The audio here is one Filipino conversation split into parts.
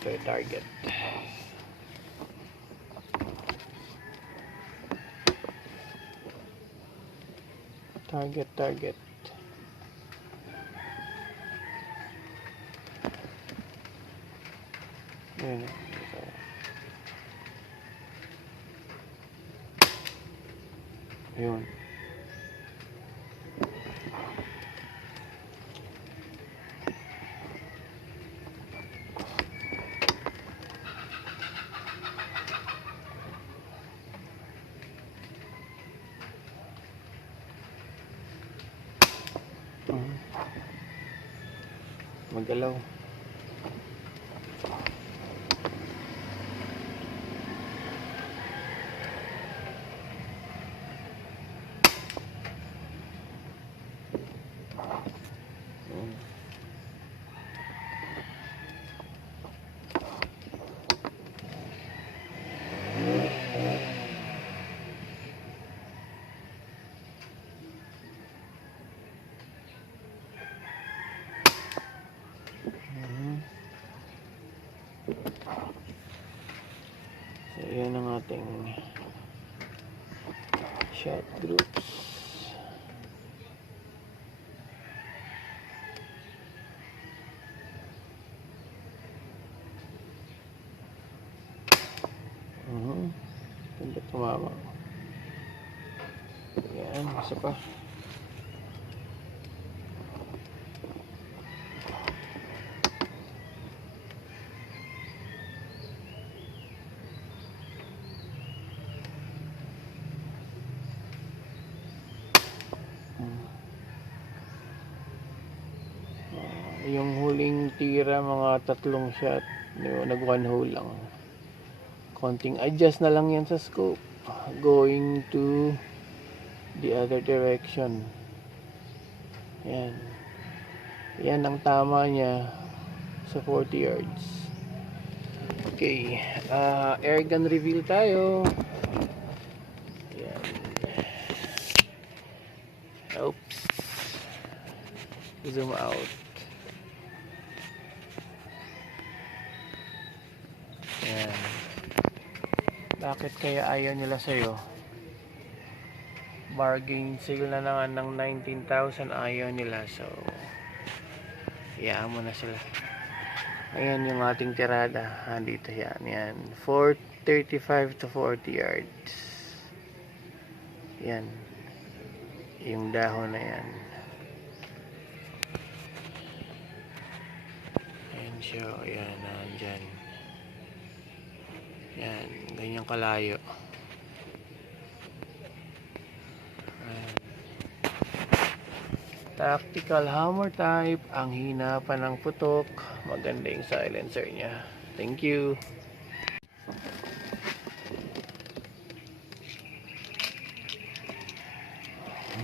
Ito yung target. Target. Ayan. Ayun. Magalaw. So, yan ang ating shot groups. Ganda tumama. Yan, isa pa. Yung huling tira mga 3 shot, nag 1 hole lang. Konting adjust na lang yan sa scope, going to the other direction. Yan ang tama niya sa 40 yards. Okay, air gun reveal tayo. Yan. Oops, zoom out. Yan. Bakit kaya ayaw nila sa'yo? Bargain sale na naman ng 19,000, ayaw nila. So, iyaan mo na sila. Ayan yung ating tirada. Dito yan. 435 to 40 yards. Yan. Yung dahon na yan. Ayan siya. Ayan, nandyan. Yan, ganyan kalayo. Ayan. Tactical hammer type. Ang hina pa ng putok. Maganda yung silencer niya. Thank you.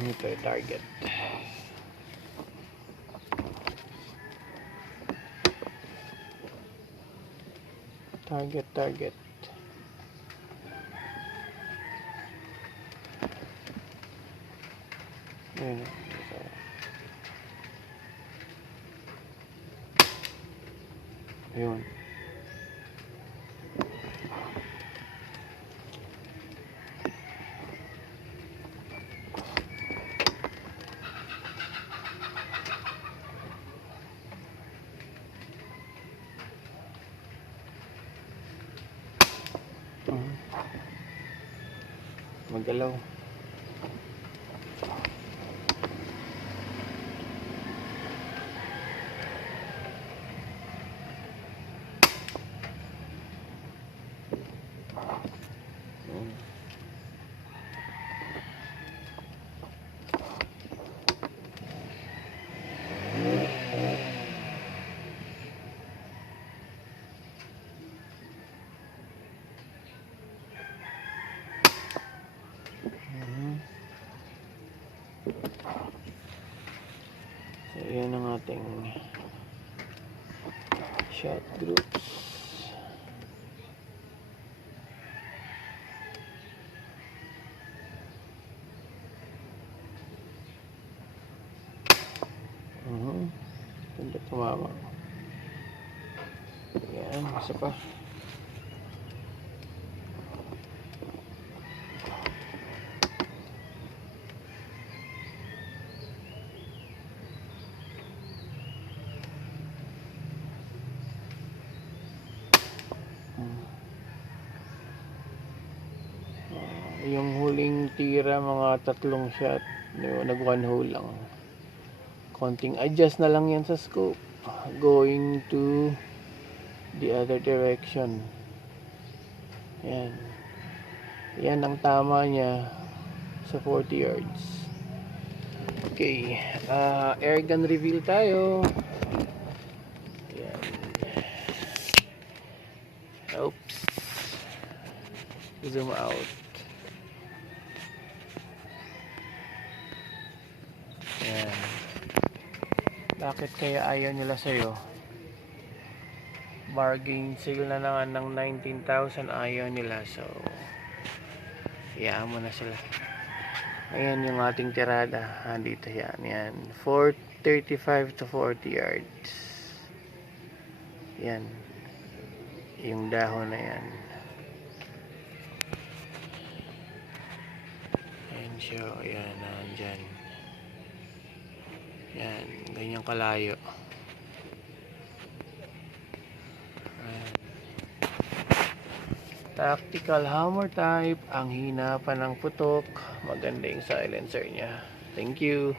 Ito yung target. Target. Ayan. Ayun. Magalaw. So, yan ang ating shot groups. Ganda tumama. Yan. Ayan, isa pa. Yung huling tira, mga 3 shot. Nag 1 hole lang. Konting adjust na lang yan sa scope. Going to the other direction. Yan. Yan ang tama niya sa 40 yards. Okay. Air gun reveal tayo. Yan. Oops. Zoom out. Yan. Bakit kaya ayaw nila sa'yo? Bargain sale na naman ng 19,000, ayaw nila. So, hayaan mo na sila. Ayan yung ating tirada. Dito yan. Yan. 35 to 40 yards. Yan. Yung dahon na yan. Ayan siya. Ayan. Nandyan. Yan, ganyan kalayo. Ayan. Tactical hammer type. Ang hina pa ng putok. Maganda yung silencer niya. Thank you.